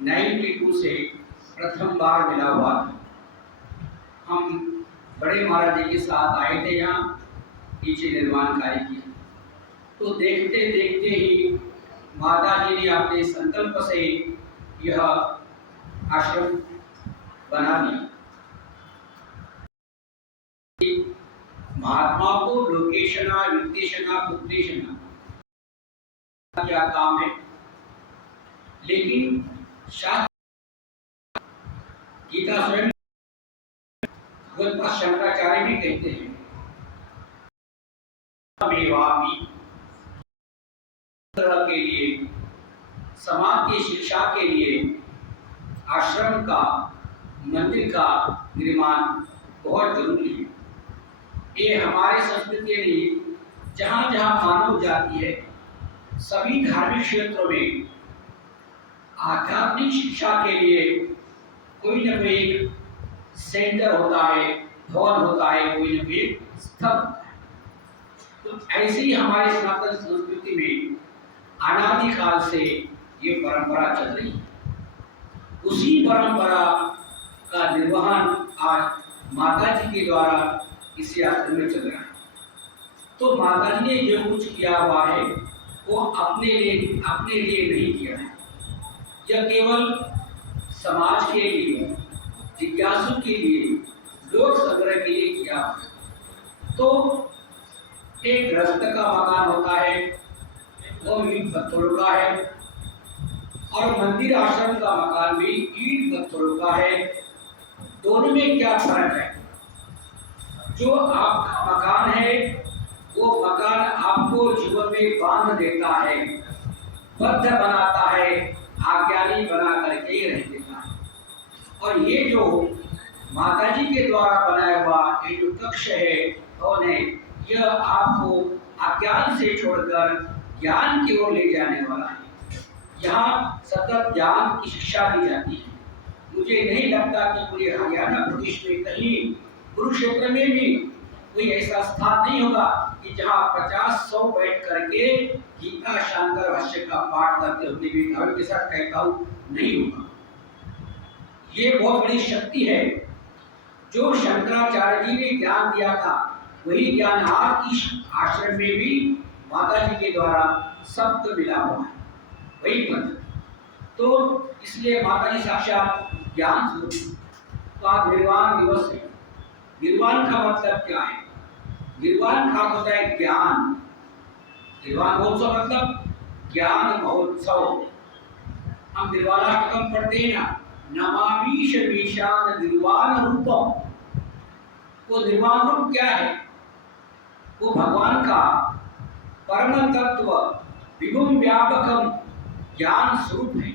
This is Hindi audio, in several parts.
92 से प्रथम बार मिला हुआ था। हम बड़े महाराज जी के साथ आए थे यहाँ पीछे निर्माण कार्य किया, तो देखते देखते ही माता जी ने अपने संकल्प से यह आश्रम बना दिया। महात्मा को लोकेशना वित्तेशना पुत्रेशना क्या काम है, लेकिन शास्त्र गीता स्वयं भगवत शंकराचार्य भी कहते हैं के लिए, समाज की शिक्षा के लिए आश्रम का, मंदिर का निर्माण बहुत जरूरी है। ये हमारे संस्कृति के लिए जहाँ जहाँ मानव जाति है, सभी धार्मिक क्षेत्रों में आध्यात्मिक शिक्षा के लिए कोई न कोई एक सेंटर होता है, भवन होता है, कोई न कोई स्थल होता है। तो ऐसे ही हमारे सनातन संस्कृति में अनादिकाल से ये परंपरा चल रही है। उसी परंपरा का निर्वहन आज माता जी के द्वारा इसी आश्रम में चल रहा है। तो माता जी ने जो कुछ किया हुआ है वो अपने लिए नहीं किया है, यह केवल समाज के लिए, जिज्ञासु के लिए, लोक संग्रह के लिए किया है। तो एक गृहस्थ का मकान होता है, वो ईंट पत्थरों का है, और मंदिर आश्रम का मकान भी ईंट पत्थरों का है। दोनों में क्या फर्क है? जो आपका मकान है वो मकान आपको जीवन में बांध देता है, बद्ध बनाता है, आज्ञानी बना करके ही रह देता है। और ये जो माता जी के द्वारा बनाया हुआ ये जो कक्ष है भवन है, यह आपको अज्ञान से छोड़कर ज्ञान की ओर ले जाने वाला है। यहाँ सतत ज्ञान की शिक्षा दी जाती है। मुझे नहीं लगता कि पूरे हरियाणा प्रदेश में कहीं कुरुक्षेत्र में भी कोई ऐसा स्थान नहीं होगा कि जहाँ 50-100 बैठ करके गीता शांकर भाष्य का पाठ करते होते भी धर्म के साथ कहता हूँ नहीं होगा। ये बहुत बड़ी शक्ति है। जो शंकराचार्य जी ने ज्ञान दिया था वही ज्ञान आज इस आश्रम में भी माता जी के द्वारा सबको मिला हुआ है, वही पद। तो इसलिए माता जी साक्षात ज्ञान स्वरूप। तो आज निर्वाण दिवस है। निर्वाण का मतलब क्या है? निर्वाण का होता है ज्ञान। निर्वाण महोत्सव मतलब ज्ञान महोत्सव। हम निर्वाणाष्टकम पढ़ते हैं ना, नमामीश मीशान निर्वाण रूपम। वो निर्वाण रूप क्या है? वो भगवान का परम तत्व विभुम व्यापकम ज्ञान स्वरूप है।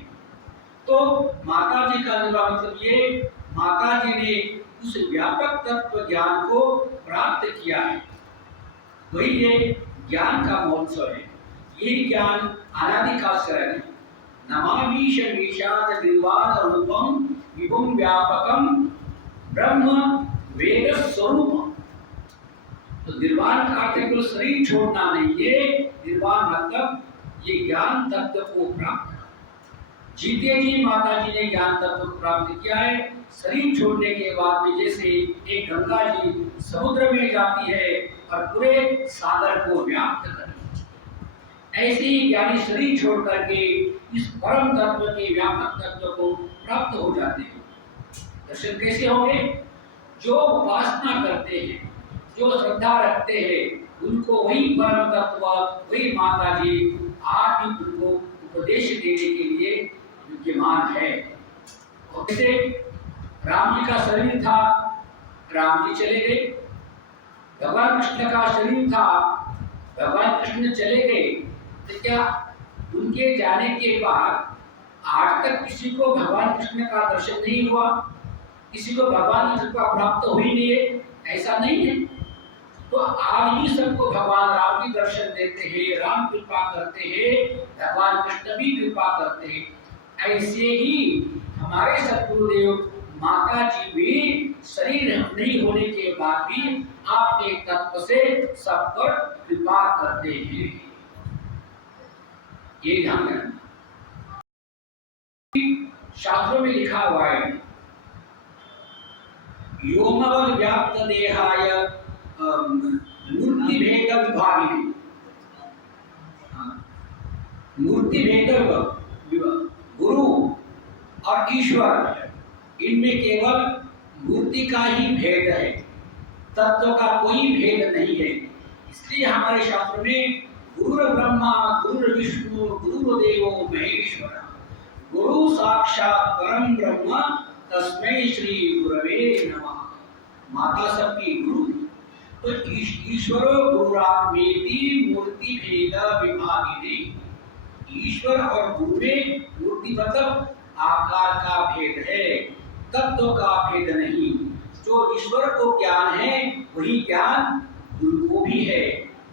तो माता जी का निर्वाण मतलब ये, माता जी ने उस व्यापक तत्व ज्ञान को प्राप्त किया है, वही ये ज्ञान का महोत्सव है। यही ज्ञान अनादिकाल से है। नमामीश मीशान निर्वाण रूपम विभुम व्यापकम ब्रह्म वेद स्वरूप। तो निर्वाण का अर्थ केवल शरीर छोड़ना नहीं है। निर्वाण मतलब ये ज्ञान तत्व को प्राप्त। जीते जी माता जी ने ज्ञान तत्व को प्राप्त किया है। शरीर छोड़ने के बाद में जैसे एक गंगा जी समुद्र में जाती है और पूरे सागर को व्याप्त करती है, ऐसे ही ज्ञानी शरीर छोड़ करके इस परम तत्व के व्यापक तत्व को प्राप्त हो जाते हैं। दर्शन कैसे होंगे? जो उपासना करते हैं, जो श्रद्धा रखते हैं, उनको वही परम तत्व, वही माता जी आज भी उनको उपदेश देने के लिए विद्यमान है। और जैसे राम जी का शरीर था, राम जी चले गए। भगवान कृष्ण का शरीर था, भगवान कृष्ण चले गए। तो क्या उनके जाने के बाद आज तक किसी को भगवान कृष्ण का दर्शन नहीं हुआ? किसी को भगवान की कृपा प्राप्त हुई नहीं है? ऐसा नहीं है। तो आज भी सबको भगवान राम की दर्शन देते हैं, राम कृपा करते हैं, भगवान कृष्ण भी कृपा करते हैं। ऐसे ही हमारे सद्गुरुदेव माता जी भी शरीर नहीं होने के बाद भी आपके तत्व से सब पर कृपा करते हैं। ये ध्यान रखना। शास्त्रों में लिखा हुआ है, व्योमवद व्याप्त देहाय मूर्ति भेद विभागिने। मूर्ति भेद गुरु और ईश्वर, इनमें केवल मूर्ति का ही भेद है, तत्व का कोई भेद नहीं है। इसलिए हमारे शास्त्र में गुरु ब्रह्मा गुरु विष्णु गुरु देवो महेश्वर, गुरु साक्षात परम ब्रह्म तस्मै श्री गुरवे नमः। माता सबकी गुरु, तो ईश्वरो गुरुरात्मेति मूर्ति भेद विभागिने। ईश्वर और गुरु में मूर्ति मतलब आकार का भेद है, तत्व का भेद नहीं। जो ईश्वर को ज्ञान है वही ज्ञान गुरु को भी है,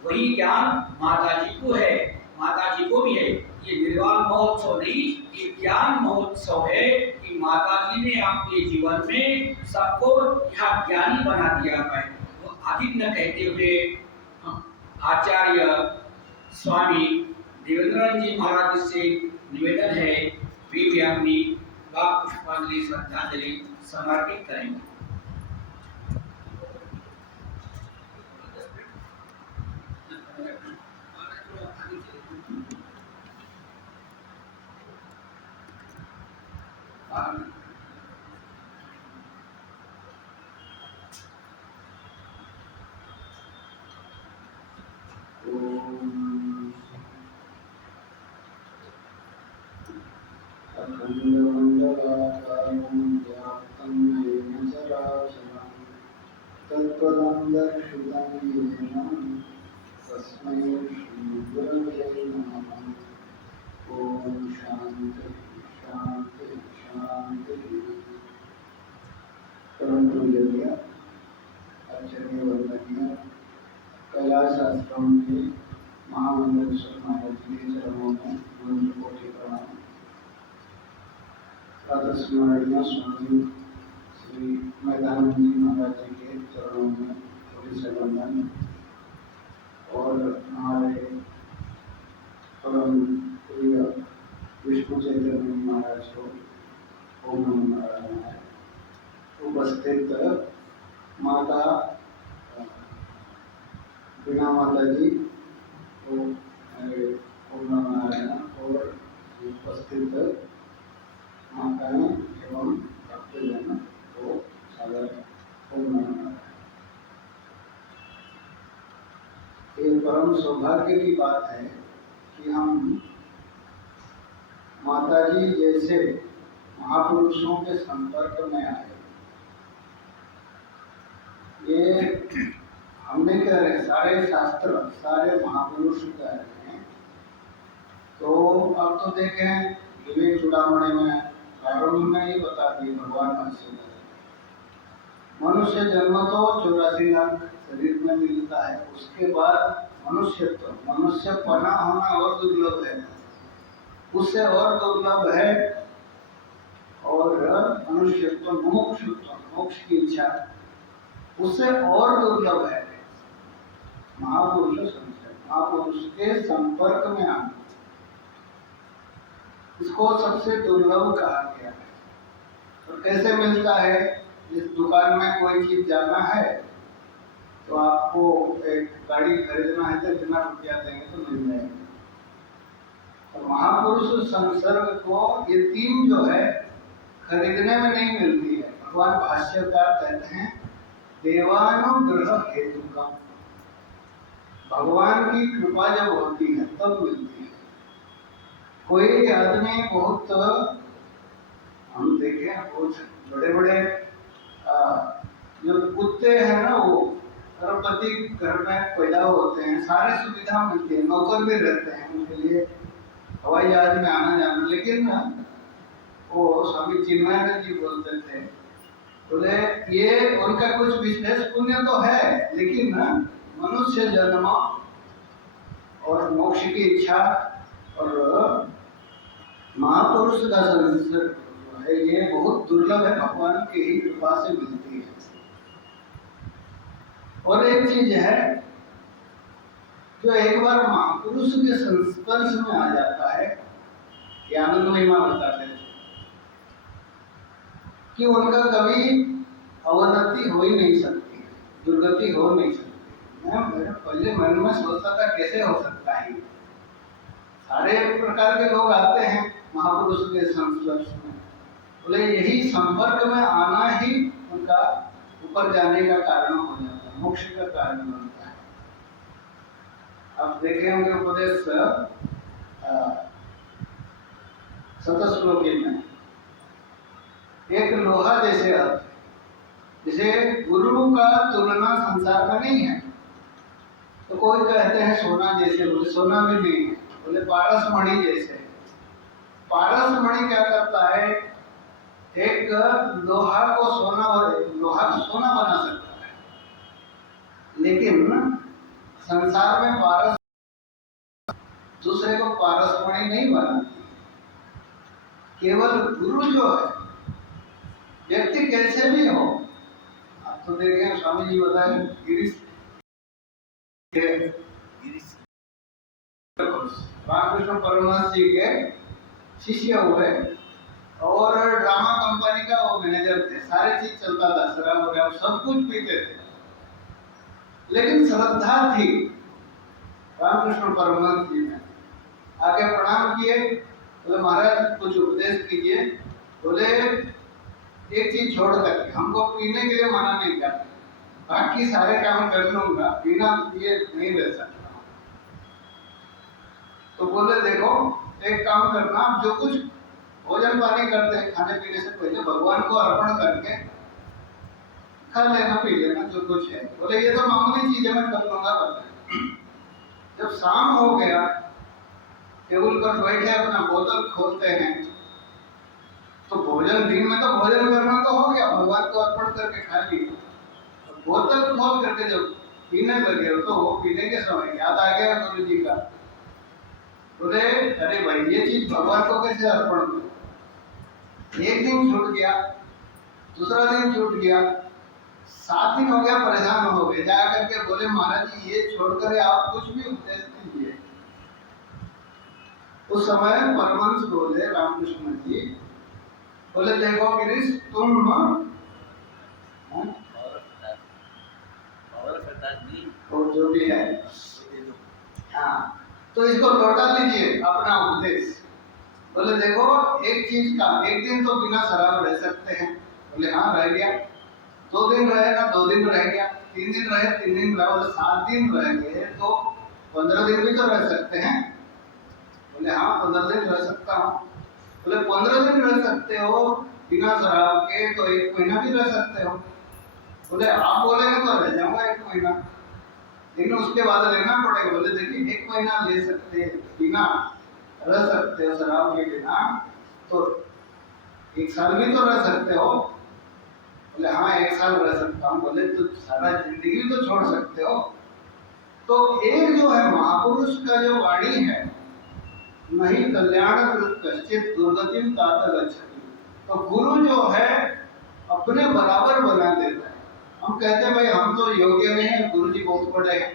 वही ज्ञान माता जी को है, माता जी को भी है। ये निर्वाण महोत्सव नहीं, ये ज्ञान महोत्सव है कि माता जी ने अपने जीवन में सबको यहाँ ज्ञानी बना दिया है। तो अधिक न कहते हुए आचार्य स्वामी देवेंद्र जी महाराज से निवेदन है, वे भी अपनी बाप पुष्पांजलि श्रद्धांजलि समर्पित करेंगे। कैलाशाश्रम के महामंडलेश्वर महाराज के चरणों में मंत्र कोटि प्रणाम। प्रातस्मरणीय स्वामी श्री मैदानंद जी महाराज जी के चरणों में कोटि से वंदन, और हमारे परम प्रिय विष्णु चैतन्य महाराज को ओम नमो नारायण। उपस्थित माता बिना माता जी को ओम नमो नारायण, और उपस्थित माताएं एवं भक्तजन को सादर ओम नमो नारायण। ये परम सौभाग्य की बात है कि हम माता जी जैसे महापुरुषों के संपर्क में आए। ये हमने कह रहे सारे शास्त्र सारे महापुरुष कह रहे हैं। तो अब तो देखें विवेक चूड़ामणि में प्रारंभ में ही बता दिए भगवान भाष्यकर, मनुष्य जन्म तो 84 लाख शरीर में मिलता है, उसके बाद मनुष्यत्व मनुष्य पना होना और दुर्लभ है, उससे और दुर्लभ है। और मनुष्यत्व मोक्ष की इच्छा उससे और दुर्लभ है। महापुरुष के संपर्क में आना, इसको सबसे दुर्लभ कहा गया है। और कैसे मिलता है? इस दुकान में कोई चीज जाना है तो आपको एक गाड़ी खरीदना है तो इतना रुपया देंगे तो मिल जाएगा। और महापुरुष संसर्ग को ये तीन जो है खरीदने में नहीं मिलती है। भगवान भाष्यकार कहते हैं देवानुग्रह हेतु का, भगवान की कृपा जब होती है तब मिलती है। कोई आदमी बहुत, हम देखें बहुत बड़े बड़े जो कुत्ते हैं ना, वो करोड़पति घर में पैदा होते हैं, सारी सुविधा मिलती है, नौकर भी रहते हैं उनके लिए, हवाई जहाज में आना जाना। लेकिन ना वो स्वामी चिन्मयानंद जी बोलते थे, बोले ये उनका कुछ विशेष पुण्य तो है, लेकिन ना मनुष्य जन्म और मोक्ष की इच्छा और महापुरुष का संसर्ग है, ये बहुत दुर्लभ है, भगवान की ही कृपा से मिलती है। और एक चीज है, जो एक बार महापुरुष के संस्पर्श में आ जाता है, ये आनंद महिमा बताते थे, कि उनका कभी अवनति हो ही नहीं सकती, दुर्गति हो नहीं सकती। मैं मेरे पहले मन में सोचता था कैसे हो सकता है। सारे प्रकार के लोग आते हैं महापुरुष के संस्पर्श में, बोले यही संपर्क में आना ही उनका ऊपर जाने का कारण हो जाता है, मोक्ष का कारण बनता है। आप देखे होंगे उपदेश शतश्लोकी में एक लोहा जैसे अर्थ, जैसे गुरु का तुलना संसार में नहीं है। तो कोई कहते हैं सोना जैसे, बोले सोना भी नहीं है, बोले पारस मणि जैसे। पारस मणि क्या करता है, एक लोहा को सोना बना सकता है, लेकिन संसार में पारस दूसरे को पारस मणि नहीं बनाती। केवल गुरु जो है, व्यक्ति कैसे भी हो, आप तो देखें स्वामी जी बताए रामकृष्ण परमहंस जी के शिष्य हुए और ड्रामा कंपनी का वो मैनेजर थे। सारे चीज चलता था, शराब वगैरह सब कुछ पीते थे, लेकिन श्रद्धा थी। रामकृष्ण परमहंस जी ने आके प्रणाम किए, बोले महाराज कुछ उपदेश कीजिए। बोले एक चीज छोड़ करके, हमको पीने के लिए मना नहीं करते, बाकी सारे काम कर लूंगा, बिना पिए नहीं रह सकता। तो बोले देखो एक काम करना, जो कुछ भोजन पानी करते हैं खाने पीने से पहले भगवान को अर्पण करके खा लेना, पी लेना जो कुछ है। बोले ये तो मामूली चीज है, मैं कर लूंगा। जब शाम हो गया, टेबल पर बैठे अपना बोतल खोलते हैं, तो भोजन दिन में तो भोजन करना तो हो गया, भगवान को अर्पण करके खा लिया। बोतल खोल करके जब पीने लगे तो पीने के समय याद आ गया गुरु जी का। बोले अरे भाई ये चीज भगवान को कैसे अर्पण करूं। एक दिन छूट गया, दूसरा दिन छूट गया, 7 दिन हो गया, परेशान हो गए। जा करके बोले महाराज जी ये छोड़कर आप कुछ भी उपदेश दीजिए। उस समय परमहंस बोले रामकृष्ण जी, बोले देखो गिरीश तुम और जो भी है, हाँ तो इसको लौटा लीजिए अपना उपदेश। बोले देखो एक चीज का, एक दिन तो बिना शराब रह सकते हैं। बोले हाँ रह गया, 2 दिन रहेगा, 2 दिन रह गया, 3 दिन रहे, 3 दिन रहे, बोले 7 दिन रह गए तो 15 दिन भी तो रह सकते हैं। बोले हाँ 15 दिन रह सकता हूँ। बोले 15 दिन रह सकते हो बिना शराब के, तो 1 महीना भी रह सकते हो। बोले आप बोलेंगे तो रह जाऊंगा 1 महीना, लेकिन उसके बाद लेना पड़ेगा। बोले देखिए 1 महीना ले सकते बिना, रह सकते हो शराब के बिना, तो 1 साल भी तो रह सकते हो। बोले हाँ 1 साल रह सकता हूँ। बोले तो सारा जिंदगी तो छोड़ सकते हो। तो एक जो है महापुरुष का जो वाणी है, नहीं कल्याण कश्चित दुर्गतिम तात गच्छति, तो गुरु जो है अपने बराबर बना देता है। हम कहते हैं भाई हम तो योग्य नहीं है, गुरु जी बहुत बड़े हैं।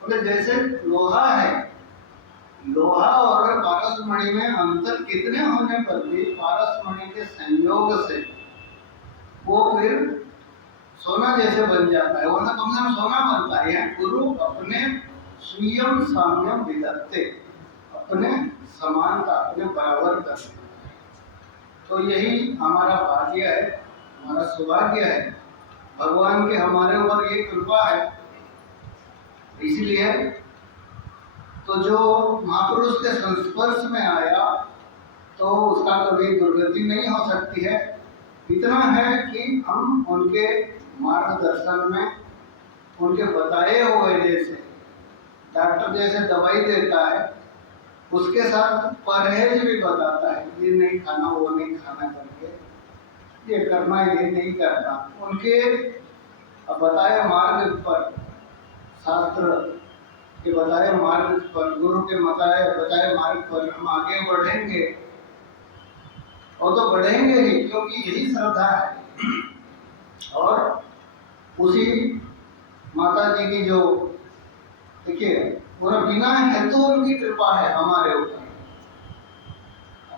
बोले जैसे लोहा है, लोहा और पारस मणि में अंतर कितने होने पर भी पारस मणि के संयोग से वो फिर सोना जैसे बन जाता है, वरना कम से कम सोना बनता है। गुरु अपने स्वयं साम्यम विदत्ते, अपने समानता, अपने बराबर करते। तो यही हमारा भाग्य है, हमारा सौभाग्य है, भगवान के हमारे ऊपर ये कृपा है। इसलिए तो जो महापुरुष के संस्पर्श में आया तो उसका कभी दुर्गति नहीं हो सकती है। इतना है कि हम उनके मार्गदर्शन में, उनके बताए हुए, जैसे डॉक्टर जैसे दवाई देता है उसके साथ परहेज भी बताता है, ये नहीं खाना वो नहीं खाना करके, ये करना ये नहीं करना। उनके बताए मार्ग पर, शास्त्र के बताए मार्ग पर, गुरु के बताए मार्ग पर हम आगे बढ़ेंगे, और तो बढ़ेंगे ही, क्योंकि यही श्रद्धा है। और उसी माता जी की जो देखिए पूरा बिना है तो उनकी कृपा है हमारे ऊपर।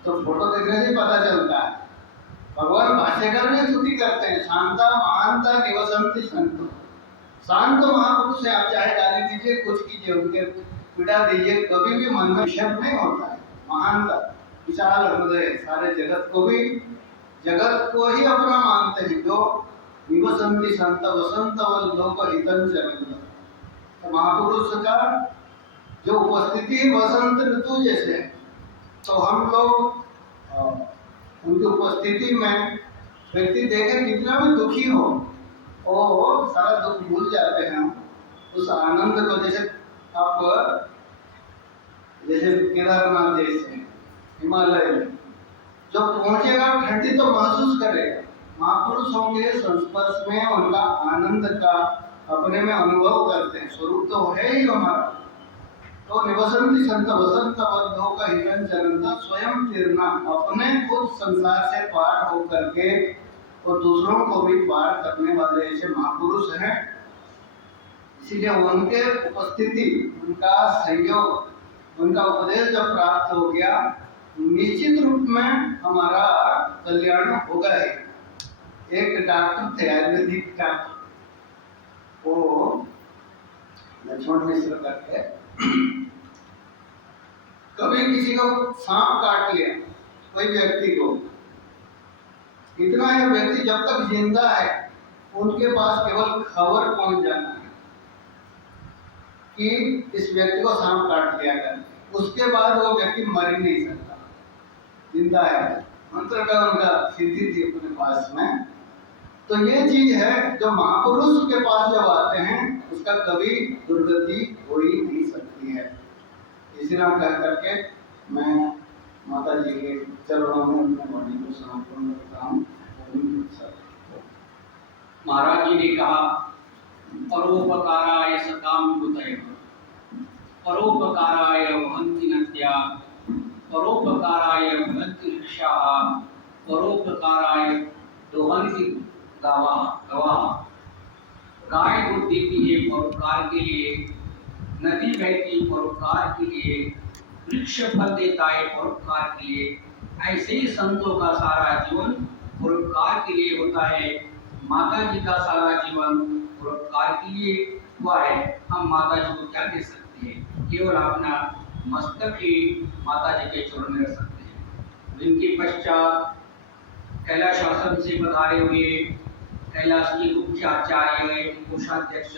तो फोटो देखने से पता चलता है, भगवान भाष्यकर में स्तुति करते हैं, शांता महानता निवसंति संतो। शांत महापुरुष है, आप चाहे गाली दीजिए, कुछ कीजिए, उनके पीड़ा दीजिए, कभी भी मन में विषम नहीं होता है। महानता, विशाल हृदय, सारे जगत को ही अपना मानते हैं। जो निवसंति संत वसंत लोक हितं चरंत। तो महापुरुष का जो उपस्थिति वसंत ऋतु जैसे है, तो हम लोग उनकी उपस्थिति में व्यक्ति देखे कितना भी दुखी हो, वो सारा दुख भूल जाते हैं। उस आनंद को, जैसे आप जैसे केदारनाथ जैसे हिमालय में जो पहुंचेगा ठंडी तो महसूस करेगा। महापुरुषों के संस्पर्श में उनका आनंद का अपने में अनुभव करते हैं। स्वरूप तो है ही हमारा। तो निवसंति संत वसंत बद्धों का हिरण चरंता स्वयं तीर्णा, अपने खुद संसार से पार होकर के और दूसरों को भी पार करने वाले ऐसे महापुरुष हैं। इसीलिए उनके उपस्थिति, उनका सहयोग, उनका उपदेश जब प्राप्त हो गया, निश्चित रूप में हमारा कल्याण होगा ही। एक डॉक्टर थे, आयुर्वेदिक डॉक्टर, वो लक्ष्मण मिश्र करके, कभी किसी को सांप काट लिया, कोई व्यक्ति को, इतना है व्यक्ति जब तक जिंदा है उनके पास केवल खबर पहुंच जाना है कि इस व्यक्ति को सांप काट लिया कर, उसके बाद वो व्यक्ति मर ही नहीं सकता, जिंदा है। मंत्र का उनका सिद्धि थी अपने पास में। तो ये चीज है, जो महापुरुष के पास जब आते हैं उसका कभी दुर्गति हो ही नहीं सकती है। इसी नाम कह करके मैं माता जी के चरणों में अपने वाणी को समर्पण करता हूँ। महाराज जी ने कहा, परोपकाराय सताम बुधय, परोपकाराय वहन्ति नद्या, परोपकाराय भवन्ति वृक्षाः, परोपकाराय दोहन्ति गवाः। गाय दूध देती है परोपकार के लिए, नदी बहती परोपकार के लिए, वृक्ष फल देता है परोपकार के लिए। ऐसे ही संतों का सारा जीवन परोपकार के लिए होता है। माता जी का सारा जीवन परोपकार के लिए हुआ है। हम माता जी को क्या दे सकते हैं? केवल अपना मस्तक ही माता जी के चरणों में रख सकते हैं। जिनके पश्चात कैलाश आश्रम से पधारे हुए कैलाश के मुख्य आचार्य कोषाध्यक्ष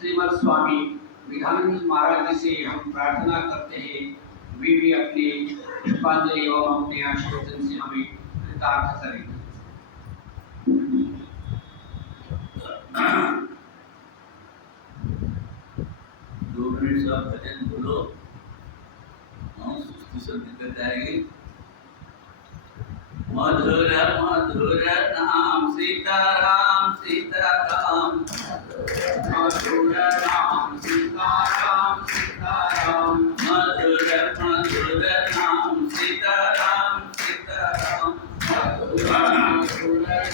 श्रीमद स्वामी विधानंद महाराज जी से हम प्रार्थना करते हैं, वे भी अपने पुष्पांजलि एवं अपने आशीर्वचन से हमें कृतार्थ करें। दो मिनट सब भजन बोलो, हम सुस्ती सब निकल जाएगी। मधुर मधुर नाम सीताराम सीताराम, मधुर नाम सीताराम सीताराम, मधुर मधुर नाम सीताराम सीताराम, मधुर मधुर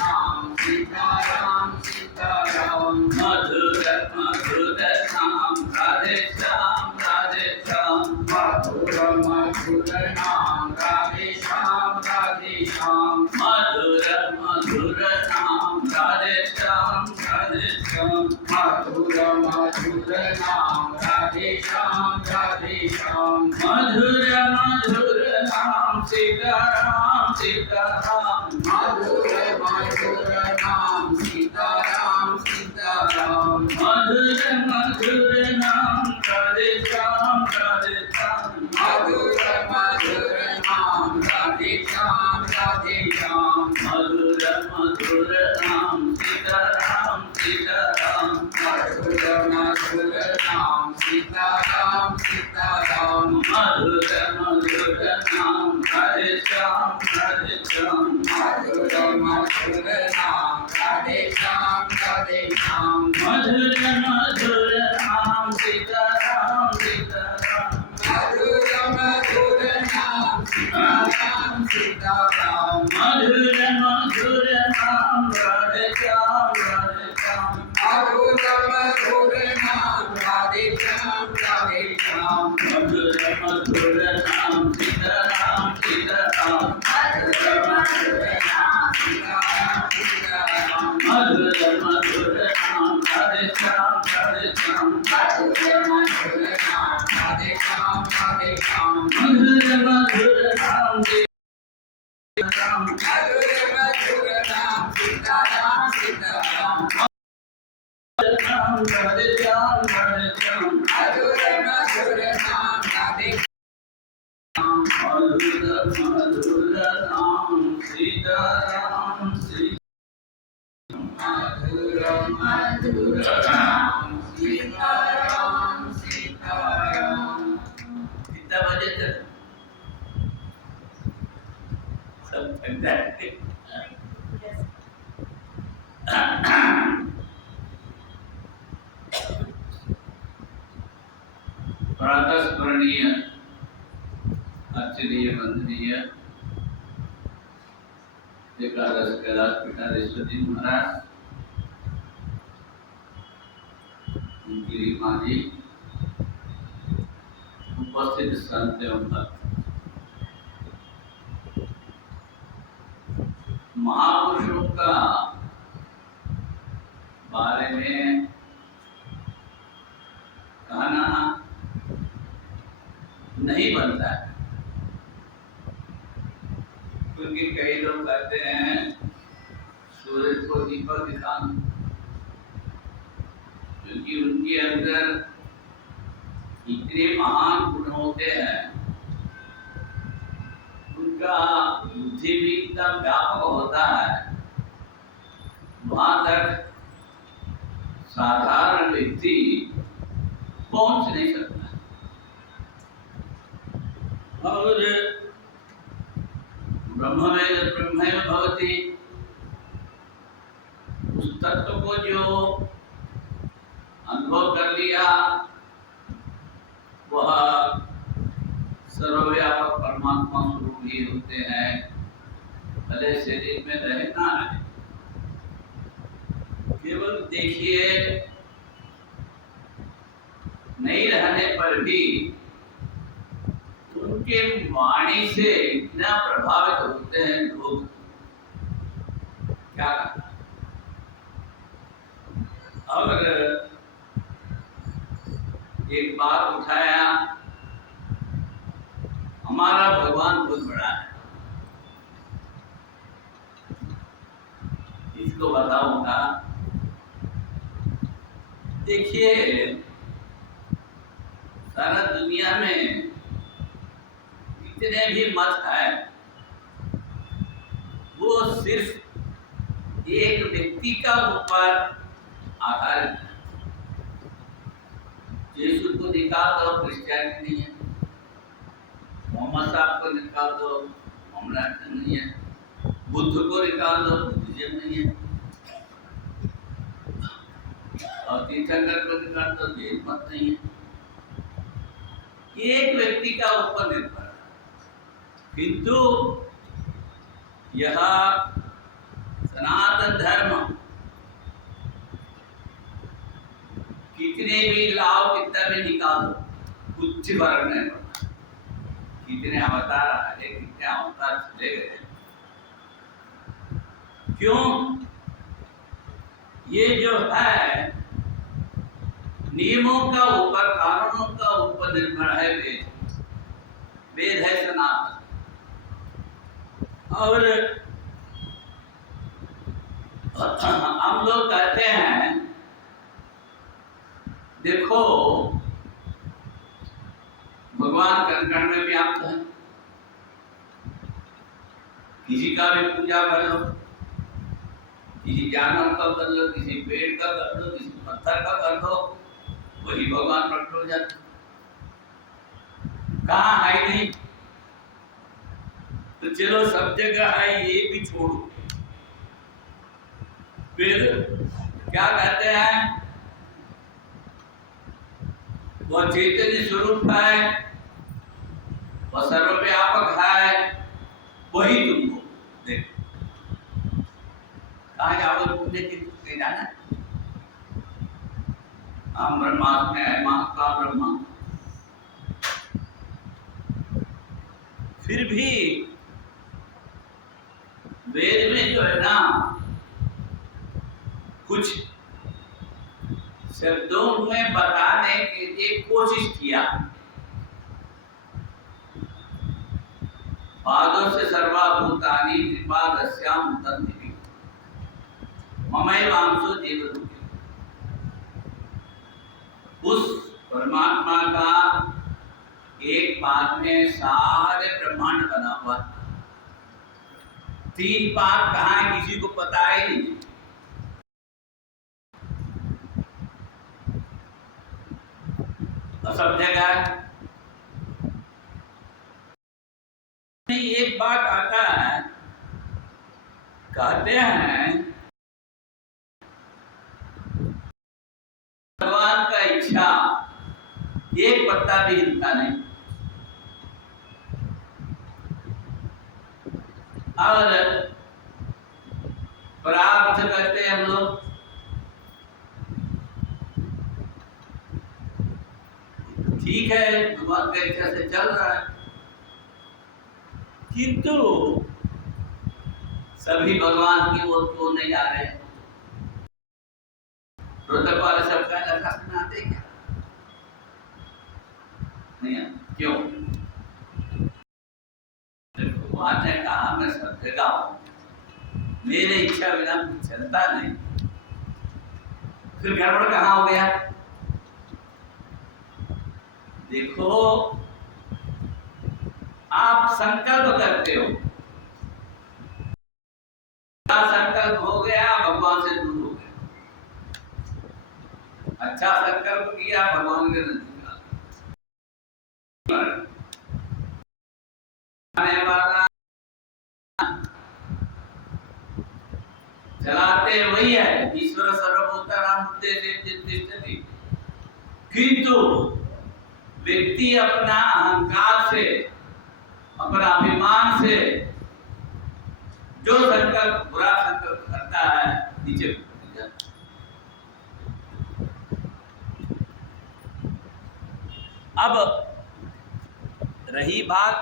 नाम सीताराम सीताराम, मधुर मधुर नाम राधे श्याम राधे श्याम, मधुर मधुर नाम राधे श्याम राधे श्याम, मधुर मधुर नाम राधे श्याम राधे श्याम, मधुर मधुर नाम राधे श्याम राधे श्याम, मधुर मधुर नाम सीताराम सीताराम, मधुर मधुर नाम सीताराम सीताराम, मधुर मधुर नाम राधे श्याम राधे श्याम, मधुर मधुर नाम राधे श्याम राधे श्याम, मधुर मधुर नाम सीताराम सीताराम, मधुर मधुर नाम सीताराम सीताराम, मधुर मधुर नाम राधे श्याम राधे श्याम, मधुर मधुर नाम राधे श्याम राधे श्याम, मधुर मधुर नाम सीताराम सीताराम, मधुर मधुर नाम सीताराम सीताराम, मधुर मधुर नाम राधे श्याम राधे श्याम, मधुर मधुर नाम राधे श्याम राधे श्याम, मधुर मधुर नाम सीताराम सीताराम, मधुर मधुर नाम मधुर मधुर नाम राधे श्याम राधे श्याम मधुर मधुर नाम राधे श्याम राधे श्याम मधुर मधुर नाम राम मधुर मधुर नाम सीताराम सीताराम राम राधे श्याम राधे श्याम मधुर मधुर नाम राधे मधुर मधुर नाम सीताराम मधुर मधुर नाम सीताराम सीताराम। कितना बजे तक सब थक जाते प्रातःस्मरणीय अर्चनीय वंदनीय एकादश कैलाश पीठाधीश्वर जी महाराज उनकी माँ जी उपस्थित संत एवं भक्त महापुरुषों का बारे में कहना नहीं बनता है, क्योंकि कई लोग कहते हैं सूरज को दीपक दिखाना, क्योंकि उनके अंदर इतने महान गुण होते हैं, उनका बुद्धि भी इतना व्यापक होता है, वहां तक साधारण व्यक्ति पहुंच नहीं सकता। और ब्रह्मवेद ब्रह्मैव भवति, उस तत्व को जो अनुभव कर लिया वह सर्वव्यापक परमात्मा स्वरूप ही होते हैं, भले शरीर में रहे ना रहे। केवल देखिए, नहीं रहने पर भी उनके वाणी से इतना प्रभावित होते हैं लोग, क्या करना। और एक बात उठाया, हमारा भगवान बहुत बड़ा है, इसको बताऊंगा। देखिए, सारा दुनिया में जितने भी मत है वो सिर्फ एक व्यक्ति का ऊपर आधारित है। यीशु को निकाल दो, क्रिश्चियनिटी नहीं है। मोहम्मद साहब को निकाल दो, मोहम्मद नहीं है। बुद्ध को निकाल दो, बुद्धिज्म नहीं है। और तीर्थंकर को निकाल दो, जैन मत नहीं है। एक व्यक्ति का ऊपर निर्भर है। किंतु यह सनातन धर्म कितने भी लाभ कितना भी निकाल दो, कुछ फर्क नहीं पड़ता। कितने अवतार आए, कितने अवतार चले गए, क्यों? ये जो है नियमों का ऊपर, कानूनों का ऊपर निर्भर है वेद। वेद है सनातन। और हम लोग कहते हैं, देखो भगवान कण में व्याप्त है। किसी का भी पूजा कर लो, किसी जानवर का कर लो, किसी पेड़ का कर लो, किसी पत्थर का कर दो, वही भगवान प्रकट हो जाते। कहाँ है नहीं, तो चलो सब जगह है, ये भी छोड़ो। फिर क्या कहते हैं, वह चैतन्य स्वरूप है, वह सर्वव्यापक है, वही तुमको देखो। कहा जाओ तुमने कितने जाना, हम ब्रह्मास्मि का ब्रह्मा। फिर भी वेद में जो है ना कुछ शब्दों में बताने के लिए कोशिश किया। पादों से सर्वभूतानि त्रिपादस्याम तन्ति ममैवांशो जीवरूपी। उस परमात्मा का एक पाद में सारे ब्रह्मांड बना हुआ। 3 पाद कहाँ है किसी को पता ही नहीं। सब जगह एक बात आता है, कहते हैं भगवान का इच्छा एक पत्ता भी हिलता नहीं। और प्राप्त करते हम लोग ठीक है, भगवान की इच्छा से चल रहा है, किंतु सभी भगवान की ओर क्यों नहीं आ रहे? रोतक वाले सबका लखा सुनाते क्या नहीं है? क्यों? भगवान ने कहा मैं सब जगह हूं, मेरे इच्छा बिना कुछ चलता नहीं। फिर गड़बड़ कहाँ हो गया? देखो, आप संकल्प करते हो, संकल्प हो गया भगवान से दूर हो गया। अच्छा संकल्प किया भगवान के नजदीक आने वाला चलाते वही है, ईश्वर सर्वभूतानां हृदये। किंतु व्यक्ति अपना अहंकार से, अपना अभिमान से जो संकल्प, बुरा संकल्प करता है, नीचे अब रही बात,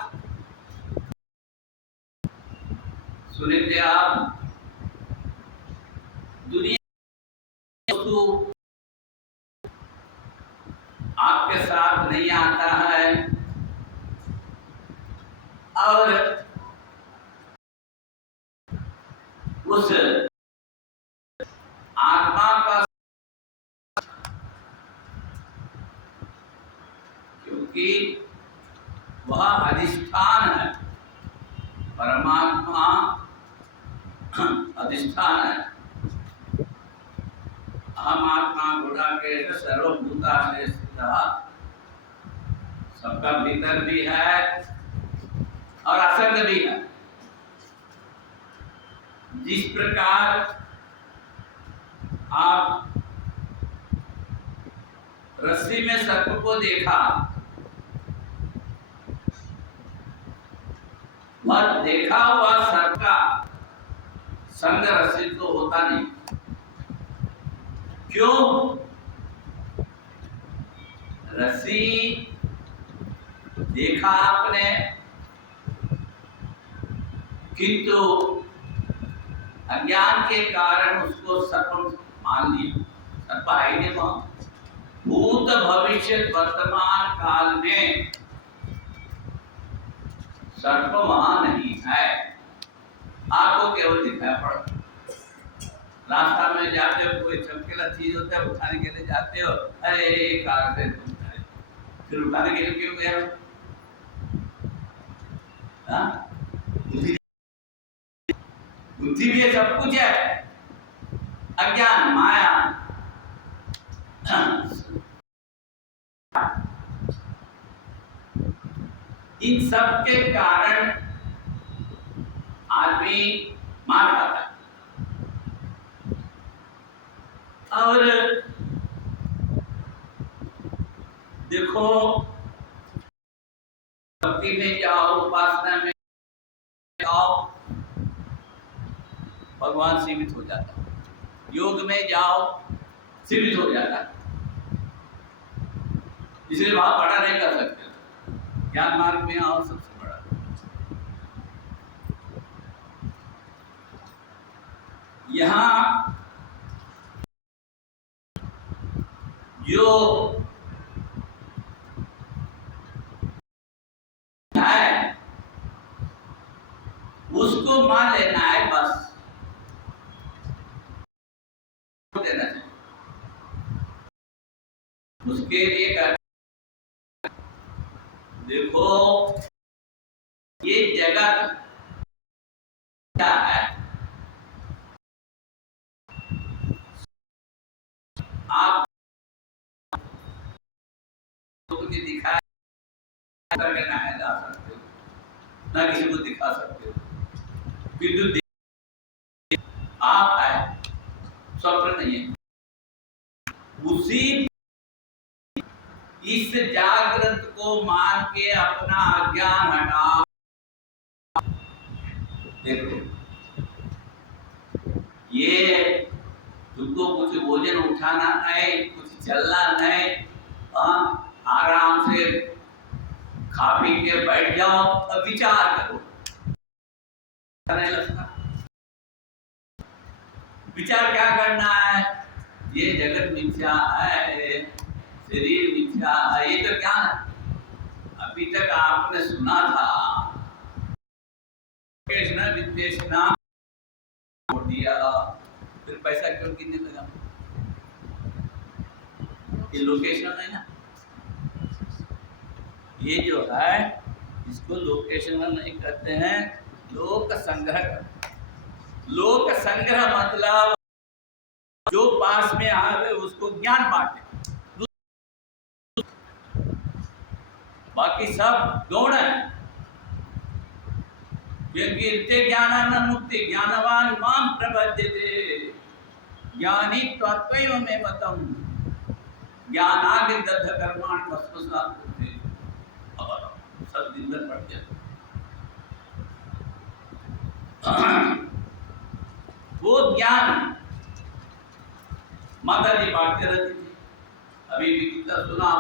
सुनिए आप, दुनिया तो आपके साथ नहीं आता है और उस आत्मा का, क्योंकि वह अधिष्ठान है, परमात्मा अधिष्ठान है। हम आत्मा गुणा के सर्वभूता से सबका भीतर भी है और असंग भी है। जिस प्रकार आप रस्सी में सर्प को देखा, वह देखा हुआ सर्प का संग रस्सी तो होता नहीं। क्यों? रस्सी देखा आपने, किंतु अज्ञान के कारण उसको सर्प मान लिया। सर्प है नहीं वहां। भूत भविष्य वर्तमान काल में सर्प वहां नहीं है, आपको केवल दिखाई पड़ता। रास्ता में जाते हो, कोई चमकीला चीज होता है, उठाने के लिए जाते हो, अरे कार से फिर उठाने के लिए क्यों गया? बुद्धि भी है, सब कुछ है, अज्ञान माया इन सब के कारण आदमी मार खाता है। और देखो, भक्ति में जाओ, उपासना में जाओ, भगवान सीमित हो जाता है। योग में जाओ, सीमित हो जाता है, इसलिए वहां बड़ा नहीं कर सकते। ज्ञान मार्ग में आओ, सबसे बड़ा। यहाँ जो है उसको मान लेना है, बस देना चाहिए। उसके लिए देखो ये जगत क्या है, आप मुझे दिखाया करके ना जा सकते हो, ना किसी को दिखा सकते हो, किंतु आप है, स्वप्न नहीं है। उसी इस जागृत को मान के अपना अज्ञान हटा। देखो ये तुमको कुछ भोजन उठाना नहीं, कुछ चलना नहीं, आराम से खा पी के बैठ जाओ और विचार करो। नहीं लगता विचार क्या करना है, ये जगत मिथ्या है, शरीर मिथ्या है, ये तो ज्ञान है। अभी तक आपने सुना था कृष्ण विद्वेषणा छोड़ दिया, फिर पैसा क्यों गिनने लगा? ये लोकेशन है ना, ये जो है इसको लोकेशनल नहीं कहते हैं, लोक संग्रह करते हैं। लोक संग्रह मतलब जो पास में आवे उसको ज्ञान बांटे, बाकी सब गौण है। कीर्ते ज्ञानान मुक्ति ज्ञानवान माम प्रपद्यते ज्ञानी त्वत्वैव मे मतम् ज्ञानाग्नि दग्ध कर्माणि भस्मसात् कुरुते। अब सब दिन भर पढ़ जाते वो ज्ञान माता जी बांटते रहती थी। अभी भी कितना सुना,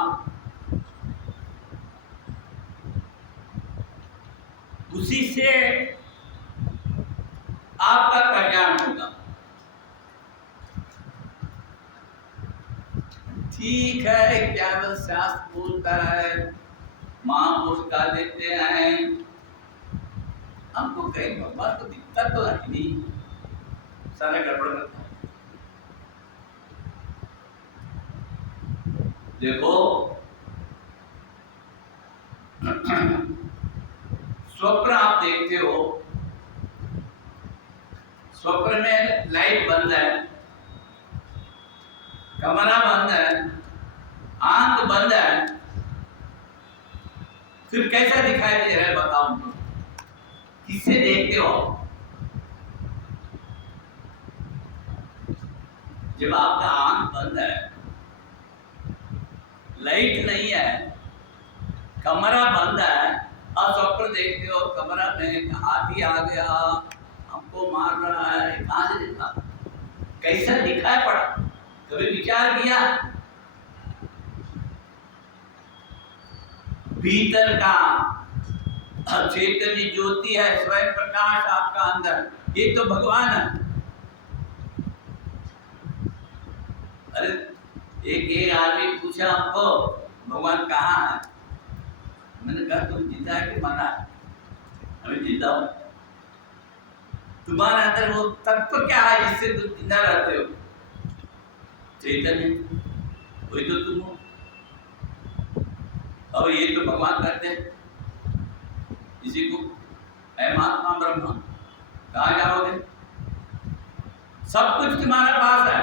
उसी से आपका कल्याण होगा। ठीक है, केवल शास्त्र बोलता है, महापुरुष का देते हैं, हमको कहीं भगवान को दिक्कत तो नहीं, सारा गड़बड़ करता है। देखो स्वप्न आप देखते हो, स्वप्न में लाइट बंद है, कमरा बंद है, आंख बंद है, फिर कैसा दिखाई दे रहा है बताओ? किससे देखते हो? जब आपका आंख बंद है, लाइट नहीं है, कमरा बंद है, और स्वप्न देखते हो कमरा में हाथी आ गया, हमको मार रहा है, कहां से दिखा, कैसा दिखाई पड़ा? कभी विचार किया? भीतर का चैतन्य ज्योति है, स्वयं प्रकाश आपका अंदर, ये तो भगवान है। अरे एक आदमी पूछा हमको भगवान कहाँ है? मैंने कहा तुम जीता है कि मरा है? अभी जीता हूं। तुम्हारे अंदर वो तत्व क्या है जिससे तुम जिंदा रहते हो? चैतन्य, वही तो तुम हो। और ये तो भगवान कहते हैं इसी को, ऐ महात्मा ब्रह्म, कहाँ जाओगे? सब कुछ तुम्हारे पास है,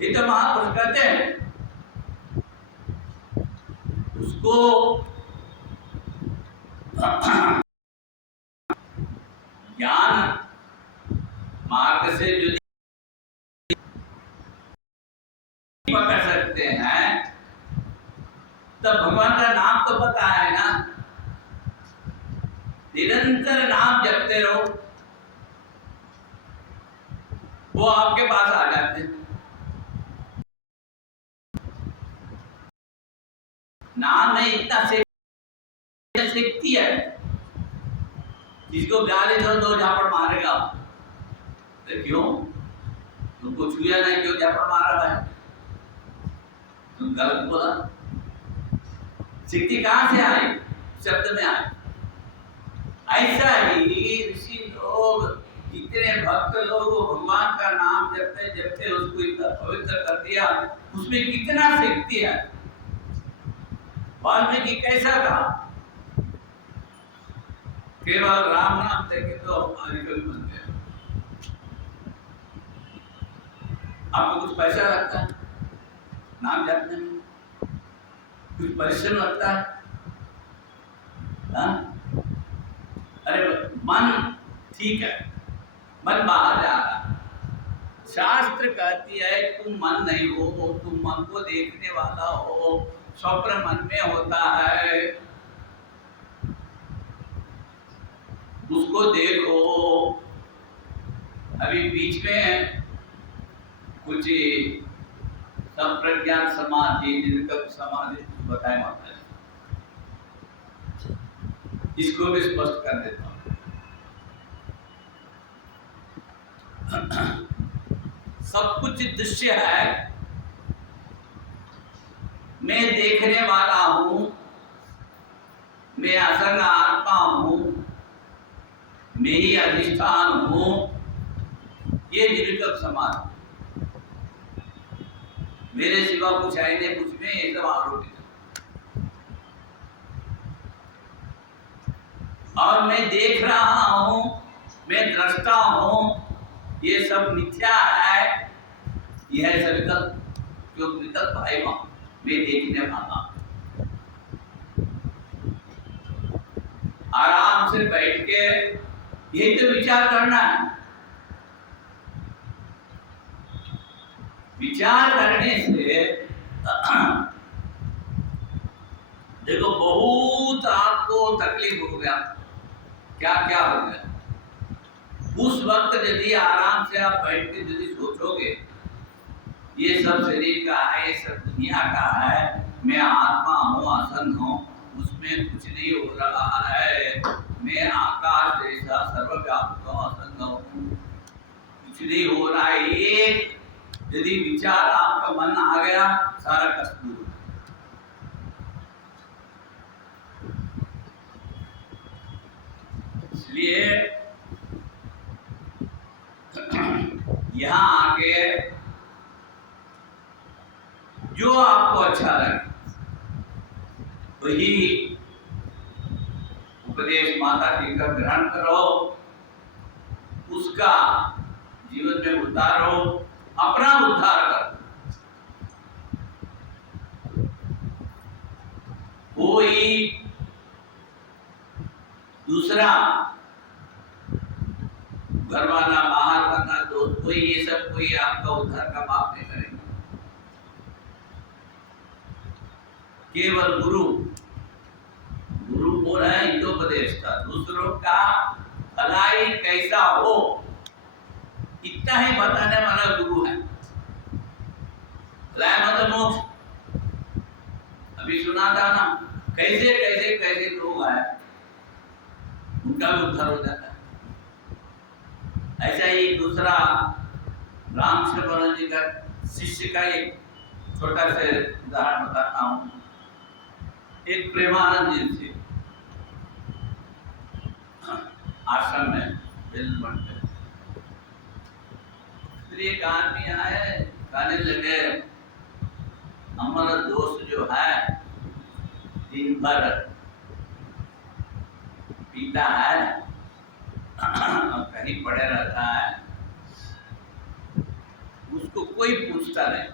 ये तो महापुरुष कहते हैं। उसको ज्ञान मार्ग से जो पकड़ सकते हैं, तब भगवान का नाम तो पता है ना, निरंतर नाम जपते रहो, वो आपके पास आ जाते हैं। नाम में इतना शक्ति है, जिसको गाली दो दो झापड़ मारेगा, तो क्यों तुमको छुआ नहीं, क्यों जपड़ मारा है? तुम गलत बोला। शक्ति कहां से आई? शब्द में आई। ऐसा ही ऋषि लोग, जितने भक्त लोग भगवान का नाम जपते जपते उसको इतना पवित्र कर दिया, उसमें कितना शक्ति है। वाल्मीकि कैसा था? केवल राम नाम देखे तो हमारी कवि बन गया। आपको कुछ पैसा लगता है नाम जपने में? कुछ परिश्रम लगता है? हाँ? अरे मन ठीक है, मन बाहर जा रहा है। शास्त्र कहती है तुम मन नहीं हो, तुम मन को देखने वाला हो। स्वप्न मन में होता है, उसको देखो। अभी बीच में कुछ संप्रज्ञात समाधि, निर्विकल्प समाधि बताए माता जी, इसको भी स्पष्ट कर देता हूं। सब कुछ दृश्य है, मैं देखने वाला हूं, मैं असंग आत्मा हूं, मैं ही अधिष्ठान हूं। ये निर्विकल्प समाधि। मेरे सिवा कुछ है नहीं, कुछ में ये सब आरोपित है। और मैं देख रहा हूं, मैं दृष्टा हूं, ये सब मिथ्या है। यह है विकल्प, जो विकल्प है वहां मैं देखने वाला। आराम से बैठ के यही तो विचार करना है। विचार करने से देखो बहुत आपको तकलीफ हो गया, क्या क्या हो गया। उस वक्त यदि आराम से आप बैठ के यदि सोचोगे ये सब शरीर का है, ये सब दुनिया का है, मैं आत्मा हूँ, असंग हूँ, उसमें कुछ नहीं हो रहा है, मैं आकाश जैसा सर्वव्यापक हूँ, असंग हूँ, कुछ नहीं हो रहा है। एक यदि विचार आपका मन आ गया, सारा कष्ट दूर। इसलिए यहां आके जो आपको अच्छा लगे वही उपदेश माता जी का ग्रहण करो, उसका जीवन में उतारो, अपना उद्धार करो। कोई दूसरा घर वाला, बाहर वाला, दोस्त, कोई ये सब कोई आपका उद्धार का बाप नहीं करेगा। केवल गुरु, गुरु बोल रहे हैं हितोपदेश का, दूसरों का भलाई कैसा हो इतना ही बताने वाला गुरु है। भलाई मतलब मोक्ष। अभी सुना था ना, कैसे कैसे कैसे लोग आए, उनका भी उद्धार हो जाता है। ऐसा ही दूसरा रामचंद्र जी का शिष्य का एक छोटा सा उदाहरण बताता हूँ। एक प्रेमानंद जी थे, आश्रम में बिल बनते, फिर एक आदमी आए, कहने लगे हमारा दोस्त जो है दिन भर पीता है और कहीं पड़े रहता है, उसको कोई पूछता नहीं,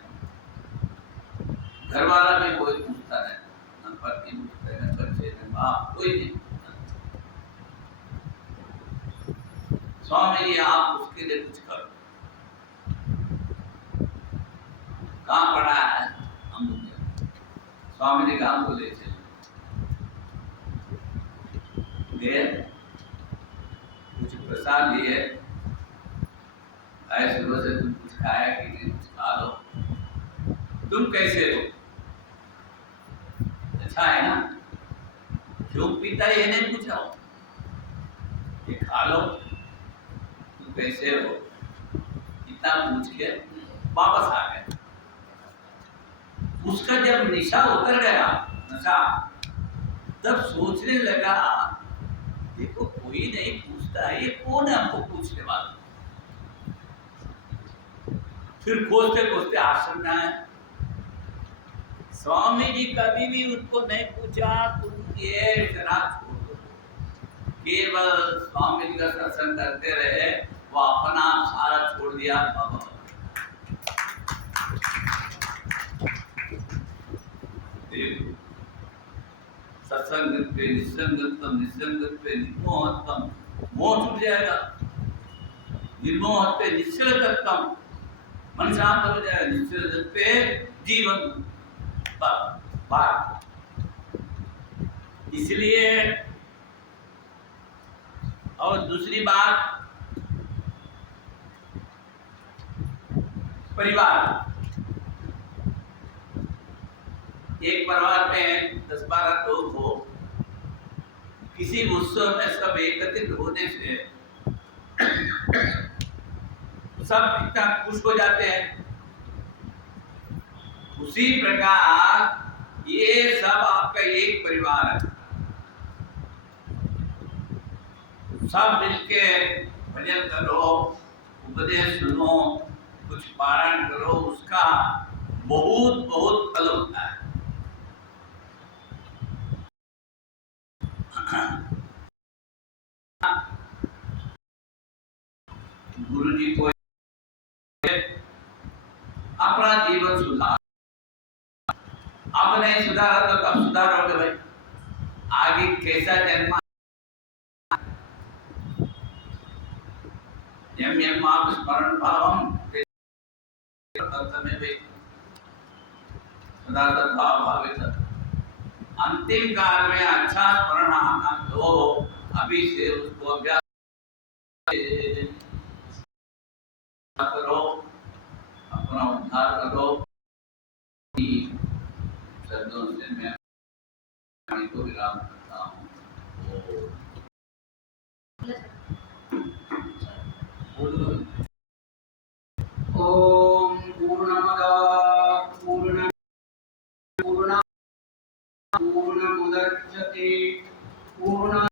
घर वाला भी कोई पूछता नहीं, न पति पूछते न बच्चे न बाप, कोई नहीं पूछता। स्वामी जी आप उसके लिए कुछ करो। कहाँ पड़ा है? हम स्वामी जी कहाँ को ले चले गए, कुछ प्रसाद लिए, आए सुबह से तुम कुछ खाया कि नहीं, कुछ खा लो, तुम कैसे हो? अच्छा है ना, क्यों पीता ये नहीं पूछा, ये खा लो, तुम कैसे हो? इतना पूछ के वापस आ गए। उसका जब निशा उतर गया, नशा, तब सोचने लगा, देखो कोई नहीं पूछता है, ये कौन है हमको पूछने वाला। फिर खोजते खोजते आश्रम में आए। स्वामी जी कभी भी उनको नहीं पूछा तुम ये शराब छोड़ दो, केवल स्वामी जी का दर्शन करते रहे, वो अपना आप सारा छोड़ दिया। बाबा सत्संग पे निसंगत्वम, निसंगत पे निर्मोहत्वम, मोह छूट जाएगा। निर्मोह पे निश्चल तत्वम, मन शांत हो जाएगा। निश्चल पे जीवन बात। इसलिए और दूसरी बात, परिवार। एक परिवार में 10-12 लोग हो, किसी उत्सव में सब एकत्रित होने से सब कितना खुश हो जाते हैं। उसी प्रकार ये सब आपका एक परिवार है। सब मिलके भजन करो, उपदेश सुनो, कुछ पारायण करो, उसका बहुत बहुत फल होता है। गुरु जी को अपना जीवन सुधार, अब नहीं सुधारा तो कब सुधारोगे भाई? आगे कैसा जन्म, यम यम आप स्मरण भावम तत्तमे सदा तथा भावित। अंतिम काल में अच्छा स्मरण आना दो, अभी से उसको अभ्यास करो, अपना उद्धार करो। शब्दों से मैं वाणी को विराम करता हूँ। ओम पूर्णमद पूर्णमुदच्यते पूर्ण